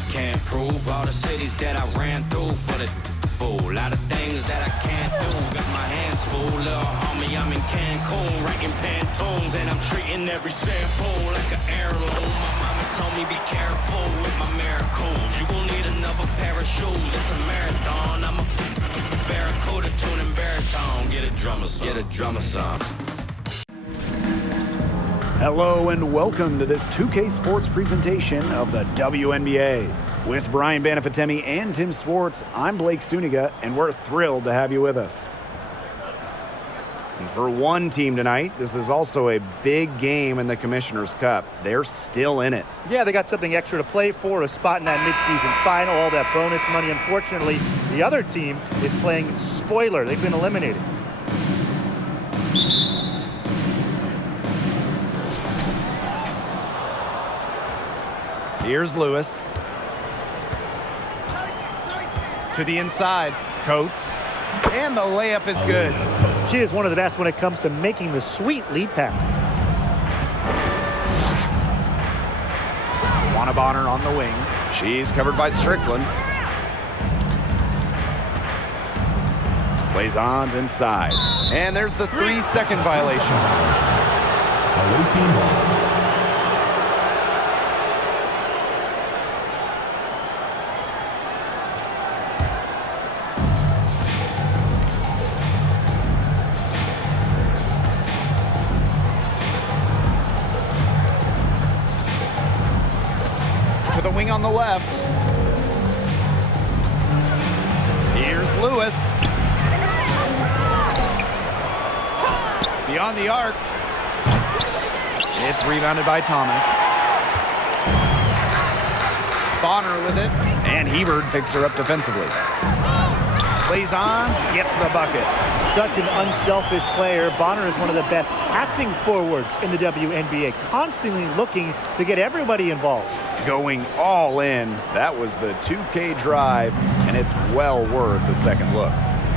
you can't prove all the cities that I ran through for the bull. Lot of things that I can't do. Got my hands full, little homie. I'm in Cancun, writing Pantones, and I'm treating every sample like an heirloom. My mama told me be careful with my miracles. You gon' need another pair of shoes. It's a marathon. I'm a barracuda tuning baritone. Get a drummer song. Get a drummer song. Hello and welcome to this 2K Sports presentation of the WNBA. With Brian Banafitemi and Tim Swartz, I'm Blake Suniga, and we're thrilled to have you with us. And for one team tonight, this is also a big game in the Commissioner's Cup. They're still in it. Yeah, they got something extra to play for, a spot in that midseason final, all that bonus money. Unfortunately, the other team is playing spoiler. They've been eliminated. Here's Lewis. To the inside. Coates. And the layup is good. She is one of the best when it comes to making the sweet lead pass. Bonner on the wing. She's covered by Strickland. Plays ons inside. And there's the 3-second violation. Away team ball. To the wing on the left. Here's Lewis. Beyond the arc. It's rebounded by Thomas. Bonner with it. And Hebert picks her up defensively. Plays on, gets the bucket. Such an unselfish player. Bonner is one of the best passing forwards in the WNBA, constantly looking to get everybody involved. Going all in. That was the 2K drive, and it's well worth a second look.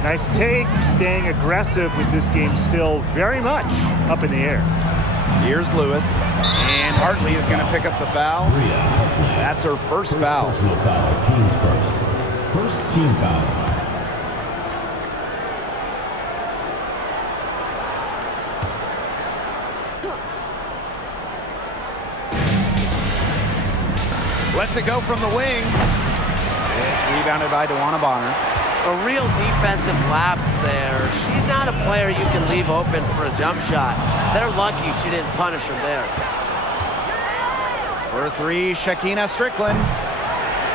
Nice take, staying aggressive with this game still very much up in the air. Here's Lewis, and Hartley is going to pick up the foul. That's her first foul. Personal foul. Teams first. First team foul. Lets it go from the wing. It's rebounded by Bonner. A real defensive lapse there. She's not a player you can leave open for a jump shot. They're lucky she didn't punish her there. For three, Shakina Strickland.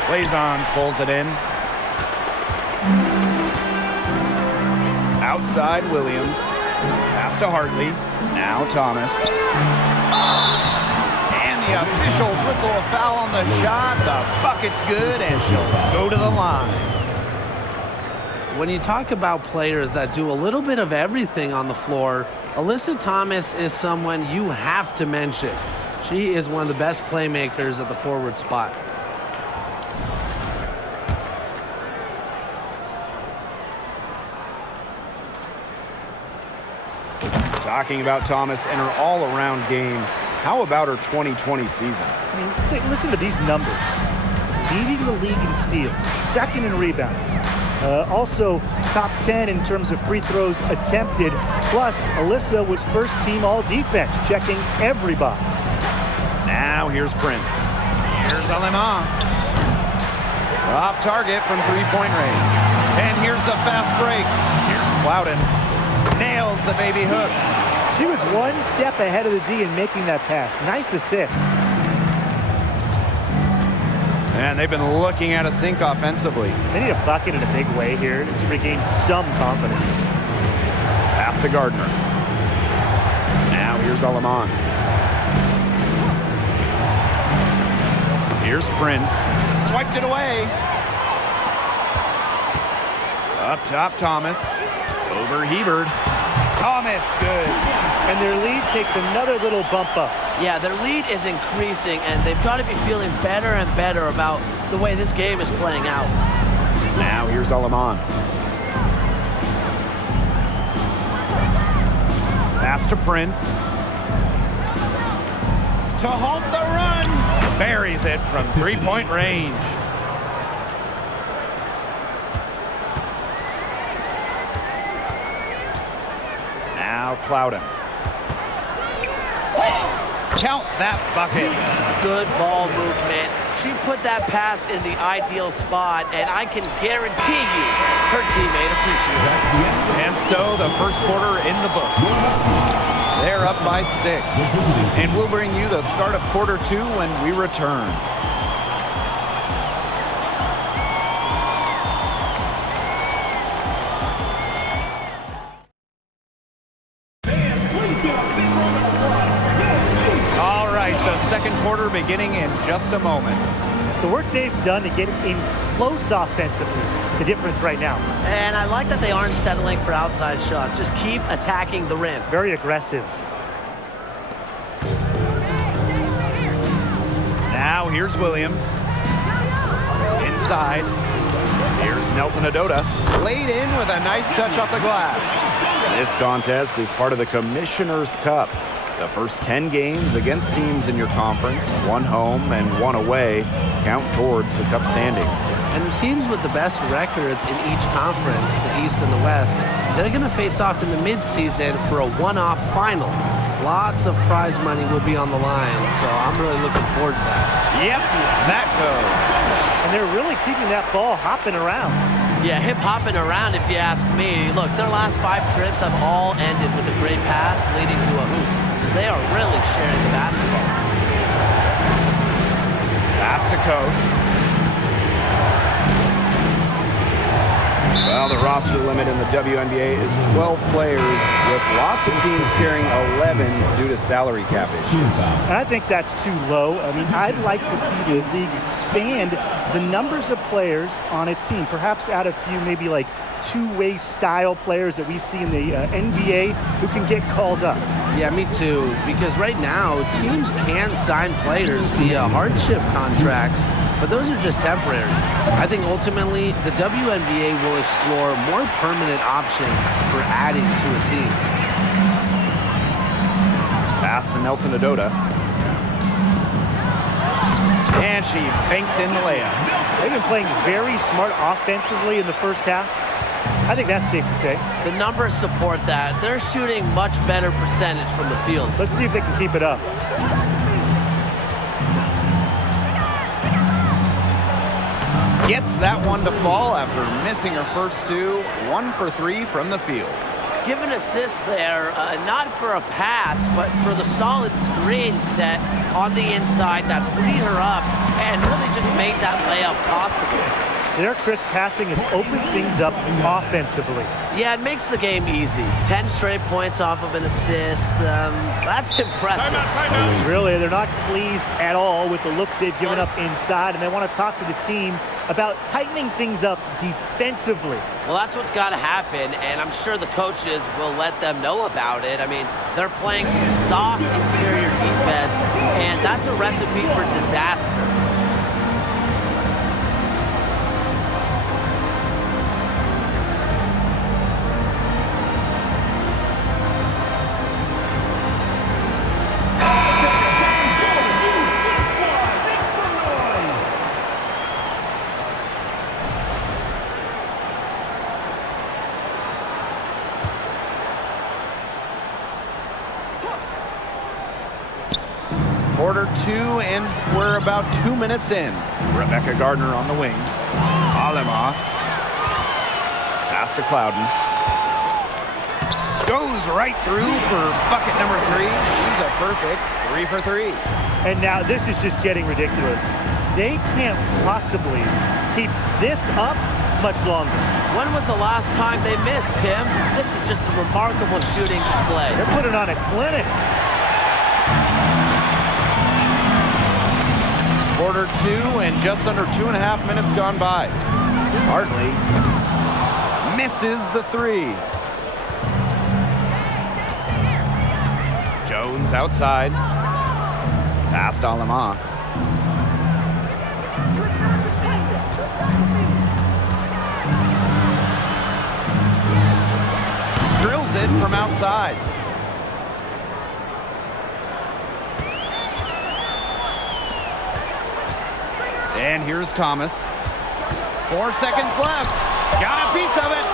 Blazons pulls it in. Outside Williams. Pass to Hartley. Now Thomas. The officials whistle a foul on the shot. The bucket's good, and she'll go to the line. When you talk about players that do a little bit of everything on the floor, Alyssa Thomas is someone you have to mention. She is one of the best playmakers at the forward spot. Talking about Thomas and her all-around game, how about her 2020 season? I mean, listen to these numbers. Leading the league in steals, second in rebounds. Also top 10 in terms of free throws attempted. Plus, Alyssa was first team all defense, checking every box. Now here's Prince. Here's Aleman. Off target from three-point range. And here's the fast break. Here's Plowden. Nails the baby hook. She was one step ahead of the D in making that pass. Nice assist. And they've been looking at a sink offensively. They need a bucket in a big way here to regain some confidence. Pass to Gardner. Now here's Aleman. Here's Prince. Swiped it away. Up top, Thomas. Over Hebert. Thomas, good. And their lead takes another little bump up. Yeah, their lead is increasing, and they've got to be feeling better and better about the way this game is playing out. Now here's Aleman. Pass to Prince. To halt the run. buries it from three-point range. Now Clouden. Count that bucket. Good ball movement. She put that pass in the ideal spot, and I can guarantee you her teammate appreciated it. And so the first quarter in the book. They're up by 6. And we'll bring you the start of quarter 2 when we return. All right, the second quarter beginning in just a moment. The work they've done to get in close offensively, the difference right now. And I like that they aren't settling for outside shots. Just keep attacking the rim. Very aggressive. Now here's Williams. Inside. Here's Nelson Adota. Laid in with a nice touch off the glass. This contest is part of the Commissioner's Cup. The first 10 games against teams in your conference, 1 home and 1 away, count towards the Cup standings. And the teams with the best records in each conference, the East and the West, they're going to face off in the midseason for a one-off final. Lots of prize money will be on the line, so I'm really looking forward to that. Yep, that goes. And they're really keeping that ball hopping around. Yeah, hip hopping around if you ask me. Look, their last 5 trips have all ended with a great pass leading to a hoop. They are really sharing the basketball. Pass to Coach. Well, the roster limit in the WNBA is 12 players, with lots of teams carrying 11 due to salary cap issues. And I think that's too low. I mean, I'd like to see the league expand the numbers of players on a team. Perhaps add a few maybe like two-way style players that we see in the NBA who can get called up. Yeah, me too, because right now, teams can sign players via hardship contracts, but those are just temporary. I think ultimately, the WNBA will explore more permanent options for adding to a team. Pass to Nelson Adota. And she banks in the layup. They've been playing very smart offensively in the first half. I think that's safe to say. The numbers support that. They're shooting much better percentage from the field. Let's see if they can keep it up. Gets that one to fall after missing her first 2. 1 for 3 from the field. Give an assist there, not for a pass, but for the solid screen set on the inside that freed her up and really just made that layup possible. Their crisp passing has opened things up offensively. Yeah, it makes the game easy. 10 straight points off of an assist. That's impressive. Really, they're not pleased at all with the looks they've given up inside, and they want to talk to the team about tightening things up defensively. Well, that's what's got to happen, and I'm sure the coaches will let them know about it. I mean, they're playing some soft interior defense, and that's a recipe for disaster. Quarter 2, and we're about 2 minutes in. Rebecca Gardner on the wing. Alema. Pass to Clouden. Goes right through for bucket number 3. She's a perfect 3 for 3. And now this is just getting ridiculous. They can't possibly keep this up much longer. When was the last time they missed, Tim? This is just a remarkable shooting display. They're putting on a clinic. Quarter 2 and just under 2.5 minutes gone by. Hartley misses the 3. Jones outside. Past Alema. Drills it from outside. And here's Thomas. 4 seconds left. Got a piece of it.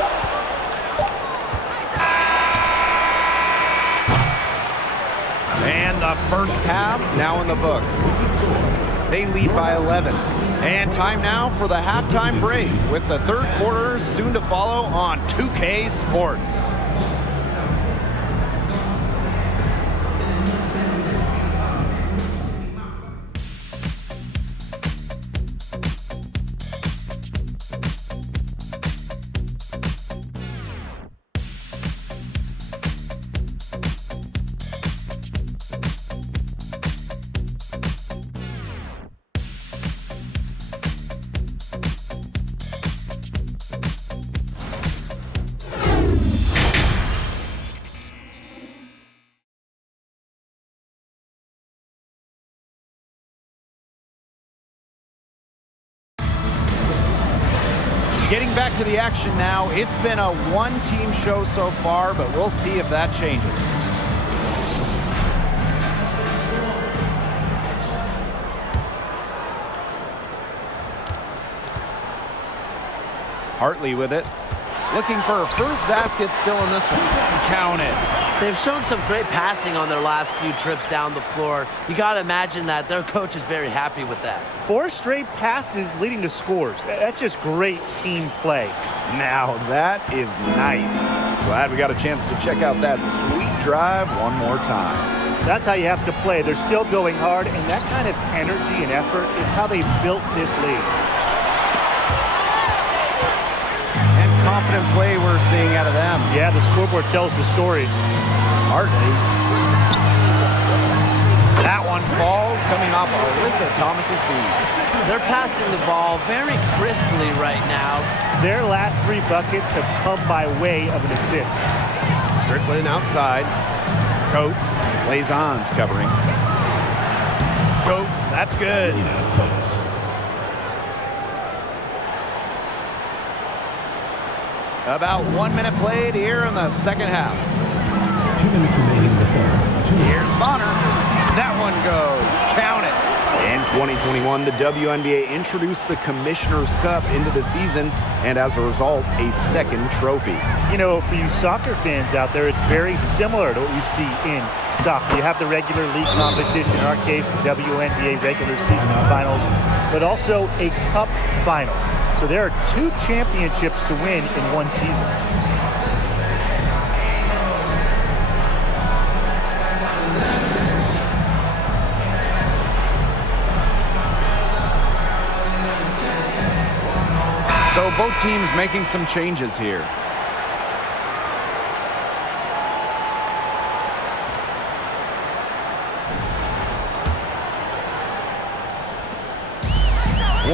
And the first half now in the books. They lead by 11. And time now for the halftime break with the third quarter soon to follow on 2K Sports. Getting back to the action now. It's been a one-team show so far, but we'll see if that changes. Hartley with it. Looking for a first basket still in this one. Count it. They've shown some great passing on their last few trips down the floor. You got to imagine that their coach is very happy with that. 4 straight passes leading to scores. That's just great team play. Now that is nice. Glad we got a chance to check out that sweet drive one more time. That's how you have to play. They're still going hard, and that kind of energy and effort is how they built this league. And confident play we're seeing out of them. Yeah, the scoreboard tells the story. Hartley. That one falls coming off Alyssa Thomas's feet. They're passing the ball very crisply right now. Their last 3 buckets have come by way of an assist. Strickland outside. Coates. Lazon's covering. Coates, that's good. About 1 minute played here in the second half. 2 minutes remaining in the third. Here's Bonner. That one goes. Count it. In 2021, the WNBA introduced the Commissioner's Cup into the season, and as a result, a second trophy. You know, for you soccer fans out there, it's very similar to what we see in soccer. You have the regular league competition, in our case, the WNBA regular season finals, but also a cup final. So there are 2 championships to win in one season. So both teams making some changes here.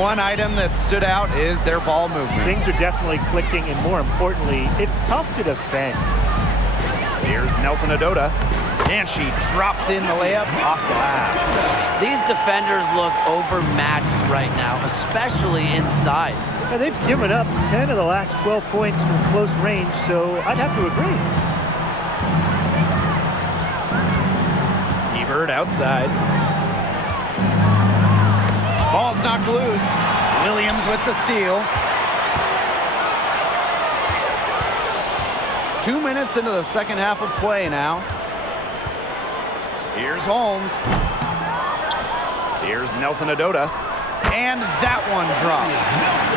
One item that stood out is their ball movement. Things are definitely clicking, and more importantly, it's tough to defend. Here's Nelson Adota, and she drops in the layup off glass. These defenders look overmatched right now, especially inside. Now, they've given up 10 of the last 12 points from close range, so I'd have to agree. Ebert outside. Ball's knocked loose. Williams with the steal. 2 minutes into the second half of play now. Here's Holmes. Here's Nelson Adota. And that one drops.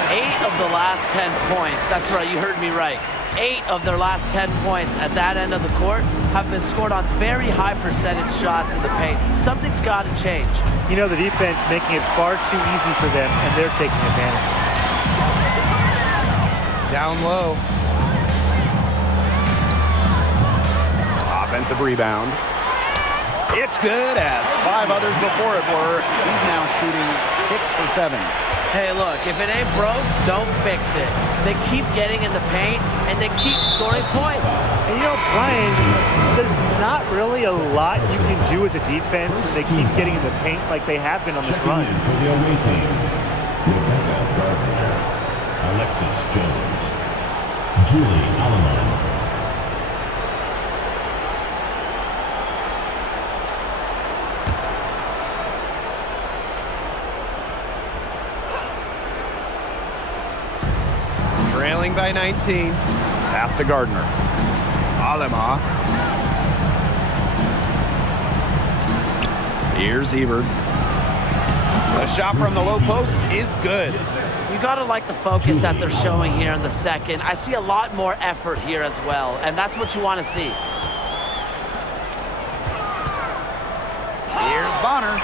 8 of the last 10 points. That's right, you heard me right. 8 of their last 10 points at that end of the court have been scored on very high percentage shots in the paint. Something's got to change. You know, the defense making it far too easy for them, and they're taking advantage. Down low. Offensive rebound. It's good, as 5 others before it were. He's now shooting 6 for 7. Hey, look, if it ain't broke, don't fix it. They keep getting in the paint, and they keep scoring points. And you know, Brian, there's not really a lot you can do as a defense when they keep getting in the paint like they have been on this run. For the away team, Rebecca Gardner, Alexis Jones, Julie Alleman. Leading by 19. Pass to Gardner. Alema. Here's Ebert. The shot from the low post is good. You gotta like the focus that they're showing here in the second. I see a lot more effort here as well, and that's what you want to see. Here's Bonner.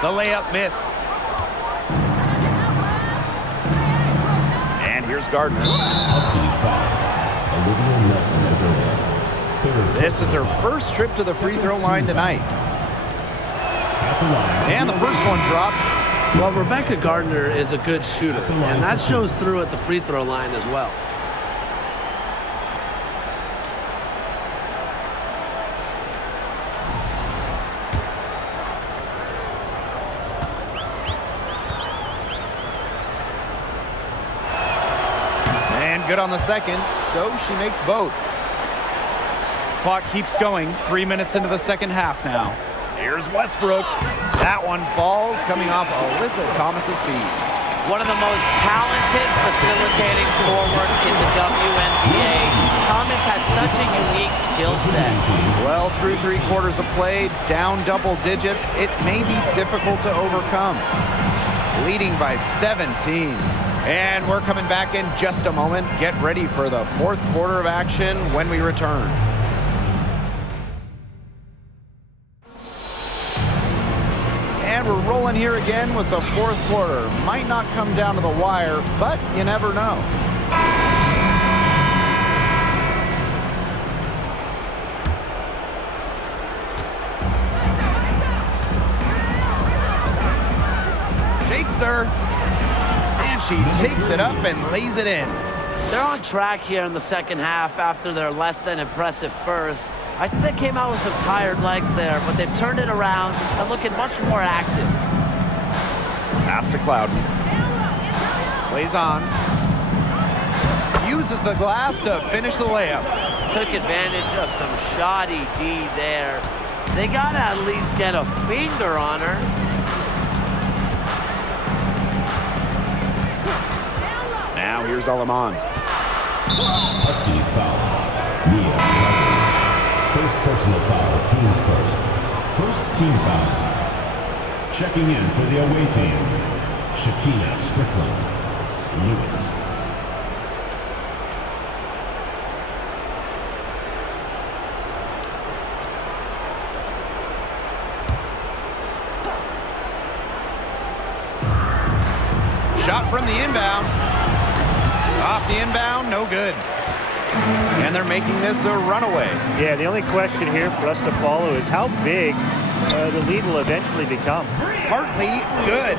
The layup missed. And here's Gardner. Huskies foul. Olivia Nelson at the line. This is her first trip to the free throw line tonight. At the line. And the first one drops. Well, Rebecca Gardner is a good shooter, and that shows through at the free throw line as well. And good on the second, so she makes both. Clock keeps going. 3 minutes into the second half now. Here's Westbrook. That one falls, coming off Alyssa Thomas's feet. One of the most talented facilitating forwards in the WNBA. Thomas has such a unique skill set. Well, through 3/4 of play, down double digits, it may be difficult to overcome. Leading by 17. And we're coming back in just a moment. Get ready for the fourth quarter of action when we return. And we're rolling here again with the fourth quarter. Might not come down to the wire, but you never know. Shakes her. And she takes it up and lays it in. They're on track here in the second half after their less than impressive first. I think they came out with some tired legs there, but they've turned it around and looking much more active. Pass to Clouden. Plays on. Uses the glass to finish the layup. Took advantage of some shoddy D there. They got to at least get a finger on her. Now here's Aleman. Huskies foul. Mia. First personal foul, team's first. First team foul. Checking in for the away team, Shakina Strickland. Lewis. Shot from the inbound. Off the inbound, no good. And they're making this a runaway. Yeah, the only question here for us to follow is how big the lead will eventually become. Partly good.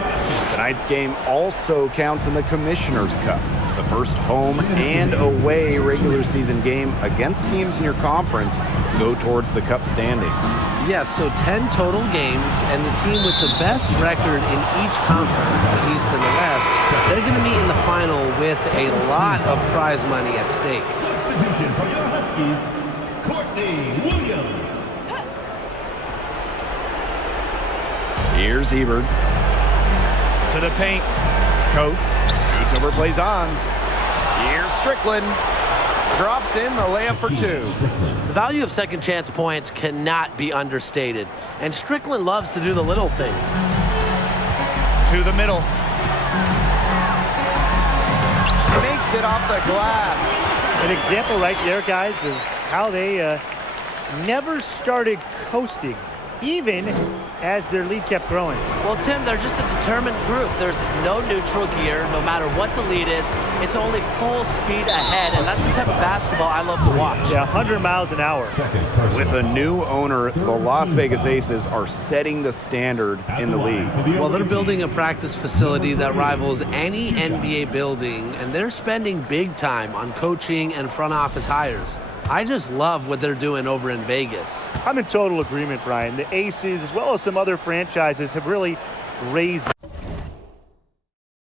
Tonight's game also counts in the Commissioner's Cup, the first home and away regular season game against teams in your conference go towards the Cup standings. Yes, so 10 total games, and the team with the best record in each conference, the East and the West, they're going to meet in the final with a lot of prize money at stake. Substitution for your Huskies, Courtney Williams. Here's Ebert. To the paint. Coates. Shoots over, plays ons. Here's Strickland. Drops in the layup for two. The value of second chance points cannot be understated. And Strickland loves to do the little things. To the middle. Makes it off the glass. An example right there, guys, of how they never started coasting, even as their lead kept growing. Well, Tim, they're just a determined group. There's no neutral gear, no matter what the lead is. It's only full speed ahead, and that's the type of basketball I love to watch. Yeah, 100 miles an hour. With a new owner, the Las Vegas Aces are setting the standard in the league. Well, they're building a practice facility that rivals any NBA building, and they're spending big time on coaching and front office hires. I just love what they're doing over in Vegas. I'm in total agreement, Brian. The Aces, as well as some other franchises, have really raised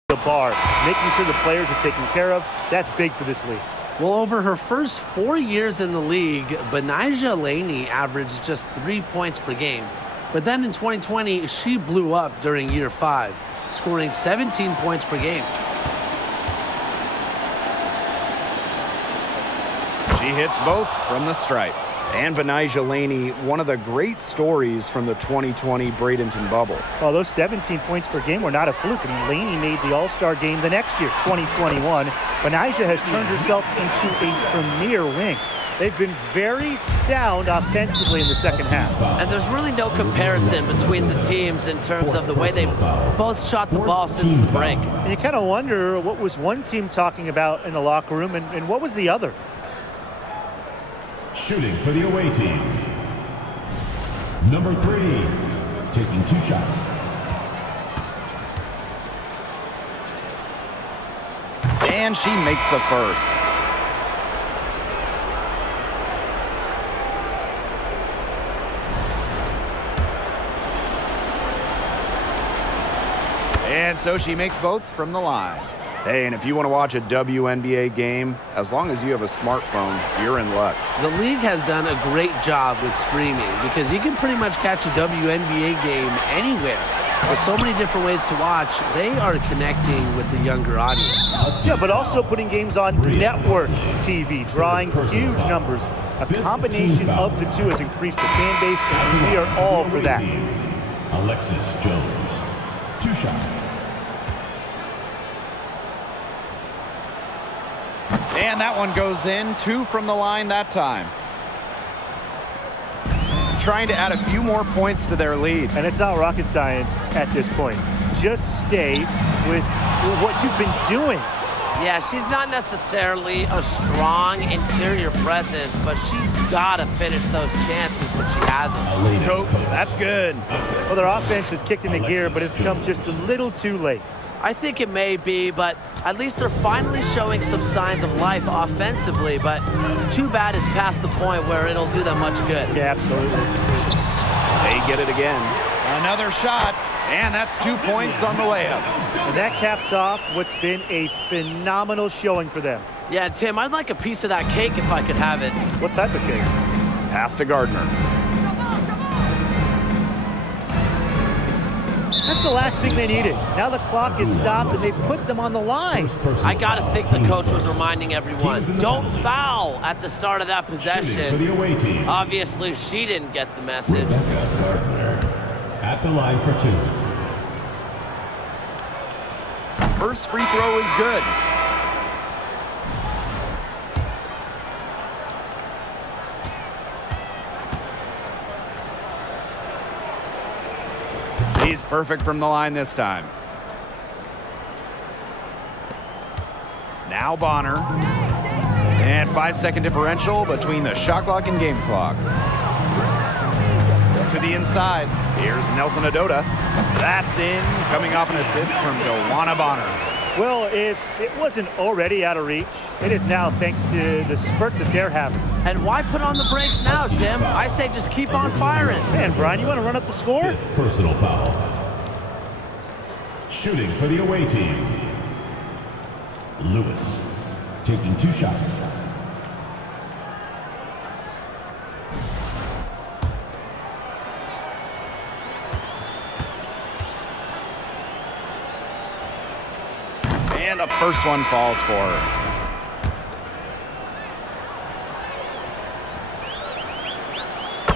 the bar, making sure the players are taken care of. That's big for this league. Well, over her first 4 years in the league, Benijah Laney averaged just 3 points per game. But then in 2020, she blew up during year 5, scoring 17 points per game. She hits both from the stripe. And Benijah Laney, one of the great stories from the 2020 Bradenton bubble. Well, those 17 points per game were not a fluke. I mean, Laney made the All-Star game the next year, 2021. Benijah has turned herself into a premier wing. They've been very sound offensively in the second half. And there's really no comparison between the teams in terms of the way they've both shot the ball since the break. And you kind of wonder what was one team talking about in the locker room and what was the other? Shooting for the away team. Number 3, taking 2 shots. And she makes the first. And so she makes both from the line. Hey, and if you want to watch a WNBA game, as long as you have a smartphone, you're in luck. The league has done a great job with streaming because you can pretty much catch a WNBA game anywhere. With so many different ways to watch, they are connecting with the younger audience. Yeah, but also putting games on network TV, drawing huge numbers. A combination of the two has increased the fan base, and we are all for that. Alexis Jones, 2 shots. And that one goes in, 2 from the line that time. Trying to add a few more points to their lead. And it's not rocket science at this point. Just stay with what you've been doing. Yeah, she's not necessarily a strong interior presence, but she's got to finish those chances when she has them. Coach, that's good. Well, their offense is kicked into gear, but it's come just a little too late. I think it may be, but at least they're finally showing some signs of life offensively, but too bad it's past the point where it'll do them much good. Yeah, absolutely. They get it again. Another shot, and that's 2 points on the layup. And that caps off what's been a phenomenal showing for them. Yeah, Tim, I'd like a piece of that cake if I could have it. What type of cake? Pass to Gardner. That's the last thing they needed. Now the clock is stopped and they put them on the line. I got to think the coach was reminding everyone, don't foul at the start of that For the possession. away team. Obviously, she didn't get the message. Rebecca Gardner at the line for 2. First free throw is good. He's perfect from the line this time. Now Bonner. And 5-second differential between the shot clock and game clock. To the inside. Here's Nelson Adota. That's in, coming off an assist from Joanna Bonner. Well, if it wasn't already out of reach, it is now thanks to the spurt that they're having. And why put on the brakes now, Tim? I say just keep on firing. Man, Brian, you want to run up the score? Personal foul. Shooting for the away team. Lewis taking 2 shots. And the first one falls for her.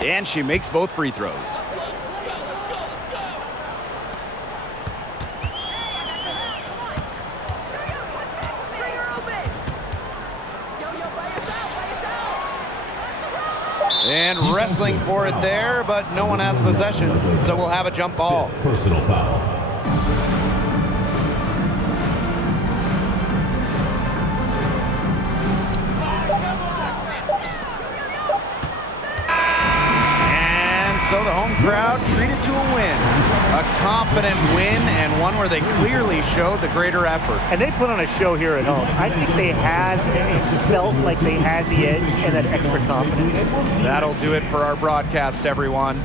And she makes both free throws. And wrestling for it there, but no one has possession, so we'll have a jump ball. Personal foul. So the home crowd treated to a win. A confident win and one where they clearly showed the greater effort. And they put on a show here at home. I think they had, it felt like they had the edge and that extra confidence. That'll do it for our broadcast, everyone.